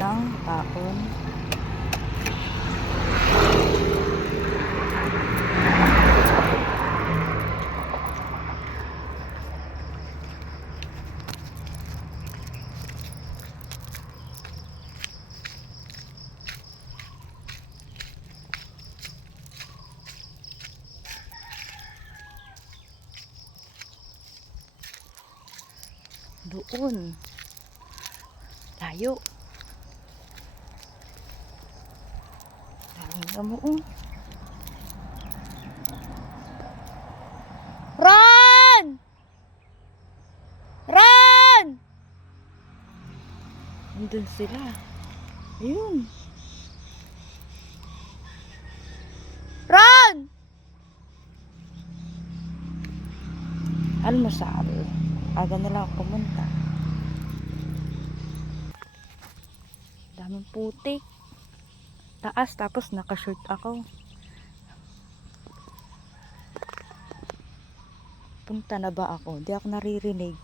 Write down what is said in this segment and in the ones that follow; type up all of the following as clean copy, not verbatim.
ng taon. Doon. Layo. Daming damo. Run! Run! Andun sila. Ayun. Run! Almusal. Aga na lang ako pumunta. Daming putik. Taas, tapos nakashort ako. Punta na ba ako? Di ako naririnig.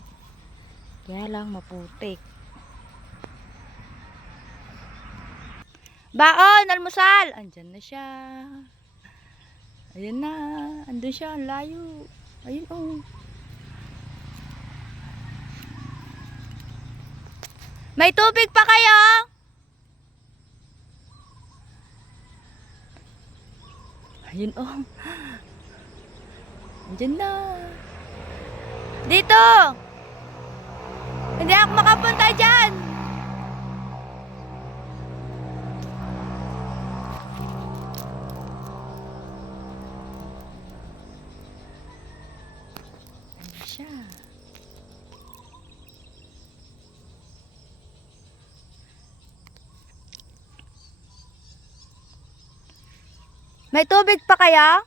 Kaya lang maputik. Baon! Almusal! Andyan na siya. Ayan na. Andun siya. Ang layo. Ayun oh. May tubig pa kayo? Ayun oh. Andyan na. Dito! Hindi ako makapunta dyan. Andyan siya. May tubig pa kaya?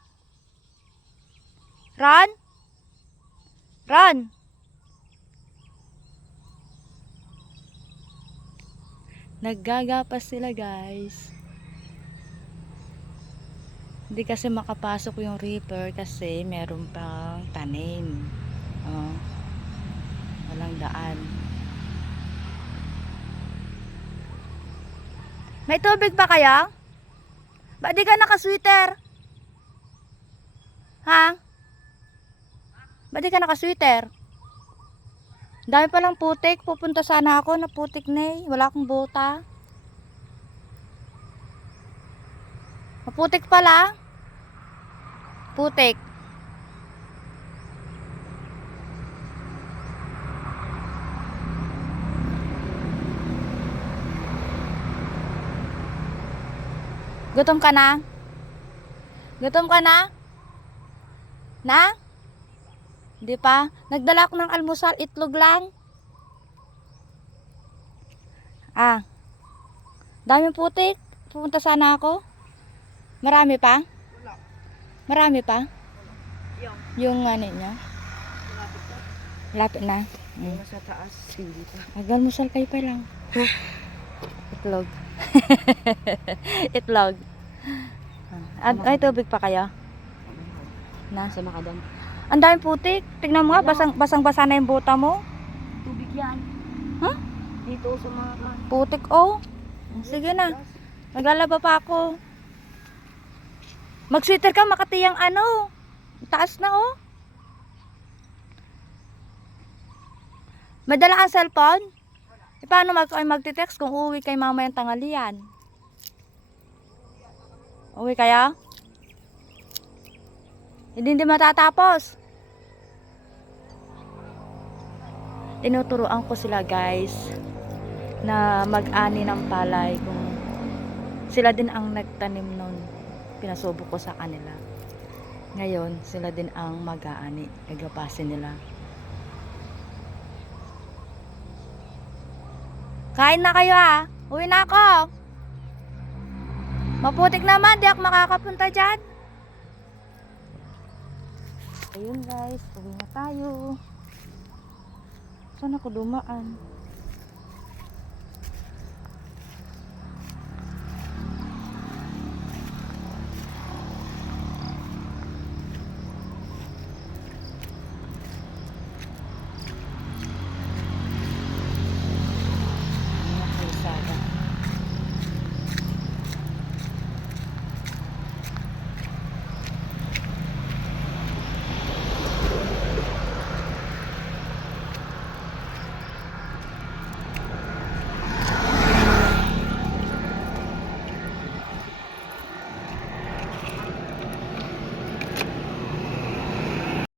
Ron? Ron? Naggagapas sila guys. Hindi kasi makapasok yung reaper kasi meron pang tanim. Oh, walang daan. May tubig pa kaya? Ba't di ka naka-sweater? Ha? Ba't di ka naka-sweater? Dami palang putik. Pupunta sana ako na putik na eh. Wala akong bota. Maputik pala. Putik. Gutom ka na? Gutom ka na? Na? Hindi pa? Nagdala ako ng almusal, itlog lang. Ah. Daming putik. Pupunta sana ako. Marami pa? Marami pa? Yung ano niya? Lapit na. Sa taas, hindi pa. Nag-almusal kayo pa lang. Itlog. Itlog. Ay, tubig pa kayo? Na? Sa makadam. Ang daming putik. Tignan mo nga, basang-basa na yung buta mo. Tubig yan. Huh? Dito sa mga Putik, oh. Sige na. Naglalaba pa ako. Mag-sweater ka, makatiyang ano. Taas na, oh. Madala ang cellphone? E paano magti-text kung uuwi kay mamayang tanghalian? Uwi kaya? Hindi matatapos. Tinuturuan ko sila guys na mag-ani ng palay kung sila din ang nagtanim nun. Pinasubo ko sa kanila. Ngayon, sila din ang mag-aani. Gagapasin nila. Kain na kayo ah. Uwi na ako. Maputik naman. Di ako makakapunta dyan. Ayun guys. Uwi na tayo. Saan ako dumaan?